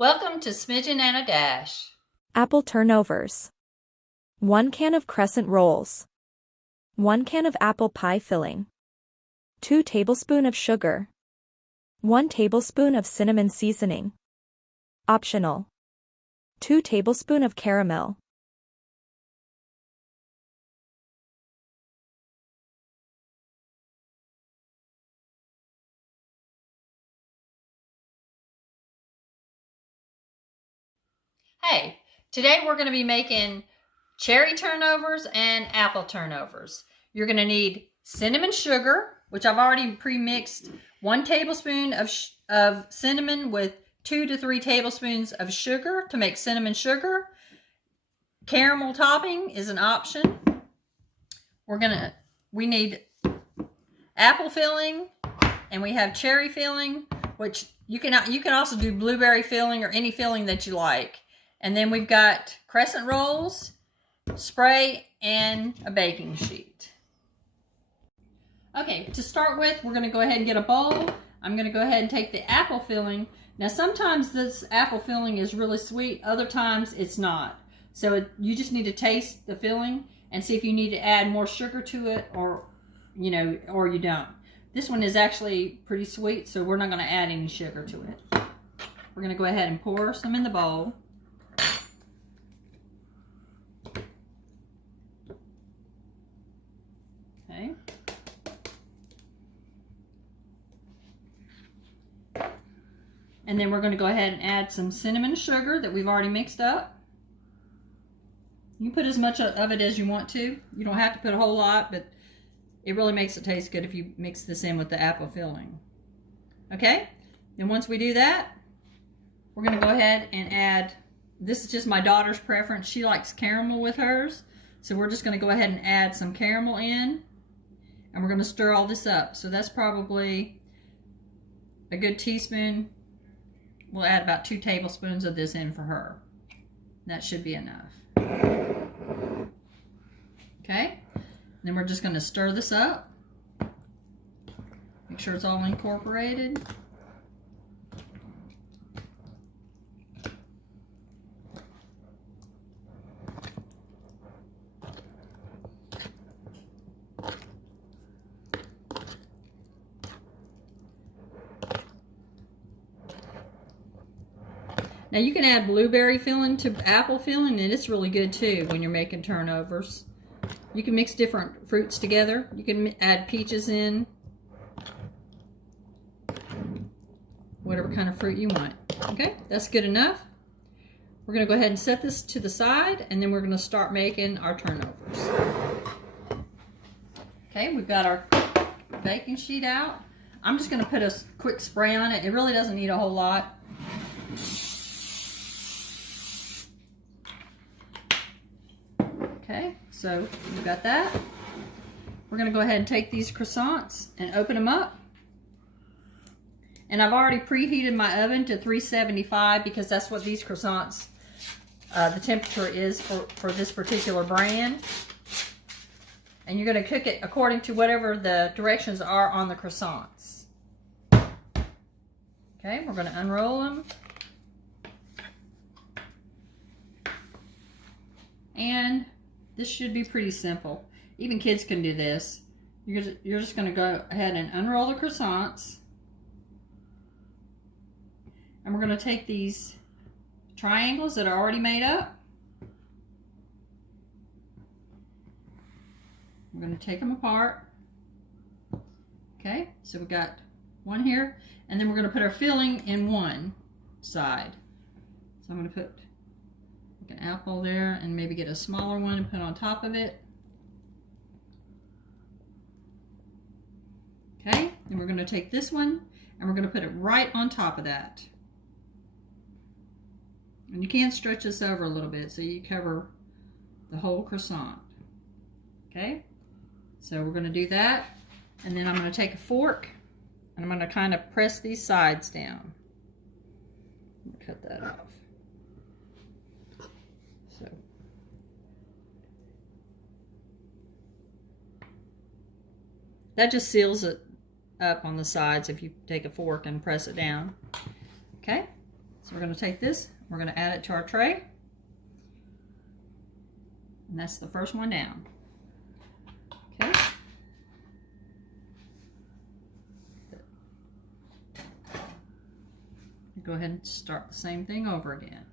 Welcome to Smidgen and a Dash. Apple turnovers. 1 can of crescent rolls. 1 can of apple pie filling. 2 tablespoons of sugar. 1 tablespoon of cinnamon seasoning. Optional. 2 tablespoons of caramel. Hey, today we're going to be making cherry turnovers and apple turnovers. You're going to need cinnamon sugar, which I've already pre-mixed 1 tablespoon of cinnamon with 2 to 3 tablespoons of sugar to make cinnamon sugar. Caramel topping is an option. We need apple filling, and we have cherry filling, which you can also do blueberry filling or any filling that you like. And then we've got crescent rolls, spray, and a baking sheet. Okay, to start with, we're going to go ahead and get a bowl. I'm going to go ahead and take the apple filling. Now, sometimes this apple filling is really sweet. Other times, it's not. So you just need to taste the filling and see if you need to add more sugar to it or you don't. This one is actually pretty sweet, so we're not going to add any sugar to it. We're going to go ahead and pour some in the bowl. Okay. And then we're going to go ahead and add some cinnamon sugar that we've already mixed up. You can put as much of it as you want to. You don't have to put a whole lot, but it really makes it taste good if you mix this in with the apple filling. Okay? Then once we do that, we're going to go ahead and add, this is just my daughter's preference. She likes caramel with hers. So we're just going to go ahead and add some caramel in. And we're going to stir all this up. So that's probably a good teaspoon. We'll add about 2 tablespoons of this in for her. That should be enough. Okay? Then we're just going to stir this up. Make sure it's all incorporated. Now you can add blueberry filling to apple filling, and it's really good too when you're making turnovers. You can mix different fruits together. You can add peaches in. Whatever kind of fruit you want. Okay, that's good enough. We're going to go ahead and set this to the side, and then we're going to start making our turnovers. Okay, we've got our baking sheet out. I'm just going to put a quick spray on it. It really doesn't need a whole lot. Okay, so we've got that. We're going to go ahead and take these croissants and open them up. And I've already preheated my oven to 375 because that's what these croissants, the temperature is for this particular brand. And you're going to cook it according to whatever the directions are on the croissants. Okay, we're going to unroll them. And this should be pretty simple. Even kids can do this. You're just going to go ahead and unroll the croissants. And we're going to take these triangles that are already made up. We're going to take them apart. Okay, so we've got one here. And then we're going to put our filling in one side. So I'm going to put an apple there and maybe get a smaller one and put on top of it. Okay, and we're going to take this one and we're going to put it right on top of that. And you can stretch this over a little bit so you cover the whole croissant. Okay, so we're going to do that, and then I'm going to take a fork and I'm going to kind of press these sides down. Cut that off. So that just seals it up on the sides if you take a fork and press it down. Okay, So we're going to take this, we're going to add it to our tray. And that's the first one down. Okay. Go ahead and start the same thing over again.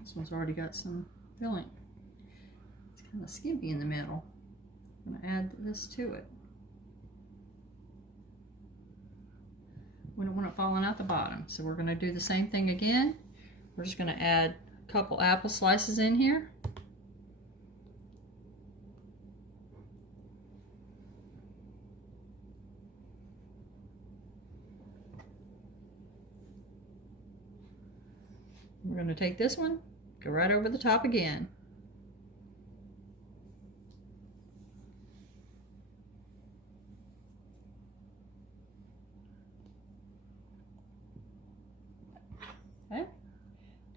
This one's already got some filling. It's kind of skimpy in the middle. I'm going to add this to it. We don't want it falling out the bottom, so we're going to do the same thing again. We're just going to add a couple apple slices in here. We're going to take this one, go right over the top again. Okay,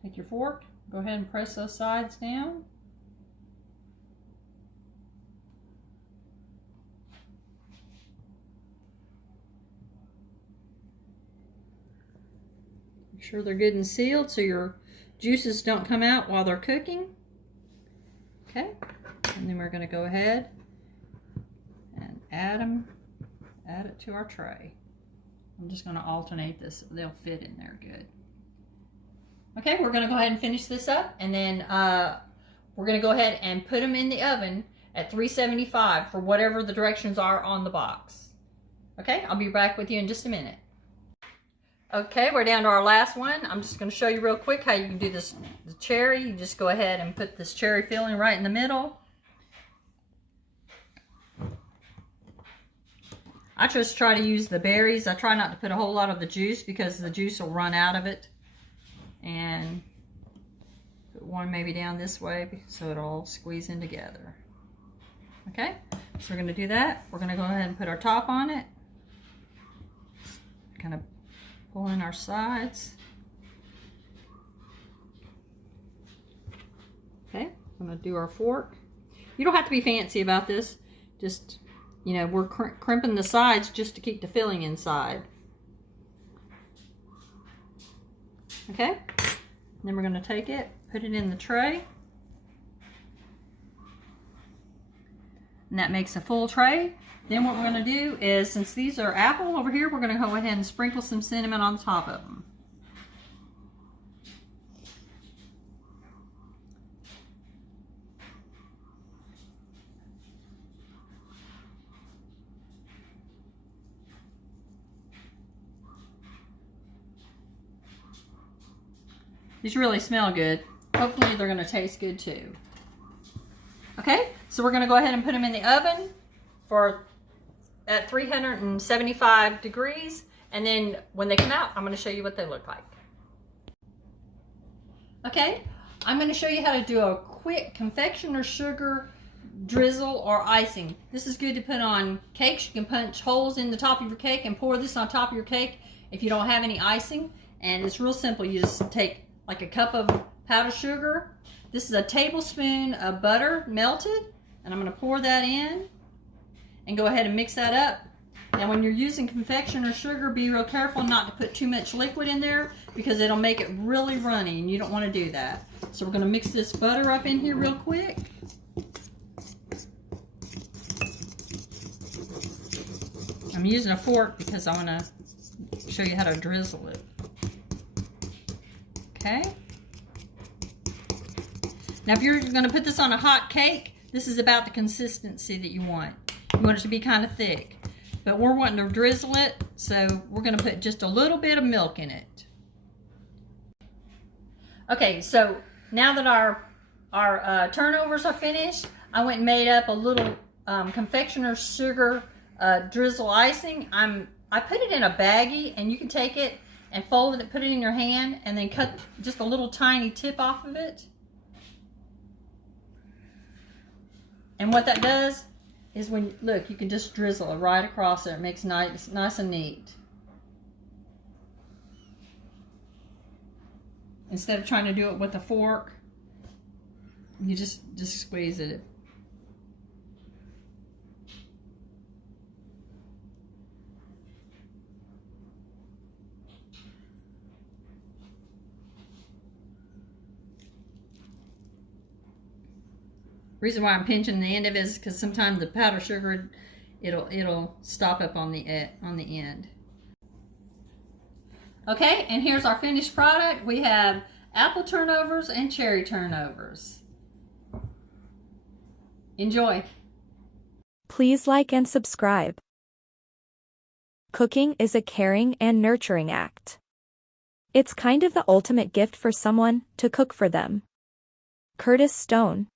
take your fork, go ahead and press those sides down. Make sure they're good and sealed so your juices don't come out while they're cooking. Okay, and then we're going to go ahead and add it to our tray. I'm just going to alternate this so they'll fit in there good. Okay, we're going to go ahead and finish this up, and then we're going to go ahead and put them in the oven at 375 for whatever the directions are on the box. Okay, I'll be back with you in just a minute. Okay, we're down to our last one. I'm just going to show you real quick how you can do this. The cherry, you just go ahead and put this cherry filling right in the middle. I just try to use the berries. I try not to put a whole lot of the juice because the juice will run out of it. And put one maybe down this way so it'll all squeeze in together. Okay, so we're going to do that. We're going to go ahead and put our top on it. Kind of pull in our sides. Okay, I'm going to do our fork. You don't have to be fancy about this. Just, you know, we're crimping the sides just to keep the filling inside. Okay, and then we're going to take it, put it in the tray. And that makes a full tray. Then what we're going to do is, since these are apple over here, we're going to go ahead and sprinkle some cinnamon on the top of them. These really smell good. Hopefully they're going to taste good too. Okay, so we're going to go ahead and put them in the oven for at 375 degrees, and then when they come out, I'm going to show you what they look like. Okay, I'm going to show you how to do a quick confectioner sugar drizzle or icing. This is good to put on cakes. You can punch holes in the top of your cake and pour this on top of your cake if you don't have any icing. And it's real simple. You just take like a cup of powdered sugar. This is a tablespoon of butter melted, and I'm going to pour that in and go ahead and mix that up. Now when you're using confectioner sugar, be real careful not to put too much liquid in there because it'll make it really runny, and you don't want to do that. So we're going to mix this butter up in here real quick. I'm using a fork because I want to show you how to drizzle it. Okay. Now if you're going to put this on a hot cake, this is about the consistency that you want. You want it to be kind of thick. But we're wanting to drizzle it, so we're going to put just a little bit of milk in it. Okay, so now that our turnovers are finished, I went and made up a little confectioner sugar drizzle icing. I put it in a baggie, and you can take it and fold it, put it in your hand, and then cut just a little tiny tip off of it. And what that does is when, look, you can just drizzle it right across there. It makes nice and neat. Instead of trying to do it with a fork, you just squeeze it. Reason why I'm pinching the end of it is because sometimes the powdered sugar, it'll stop up on the end. Okay, and here's our finished product. We have apple turnovers and cherry turnovers. Enjoy. Please like and subscribe. Cooking is a caring and nurturing act. It's kind of the ultimate gift for someone to cook for them. Curtis Stone.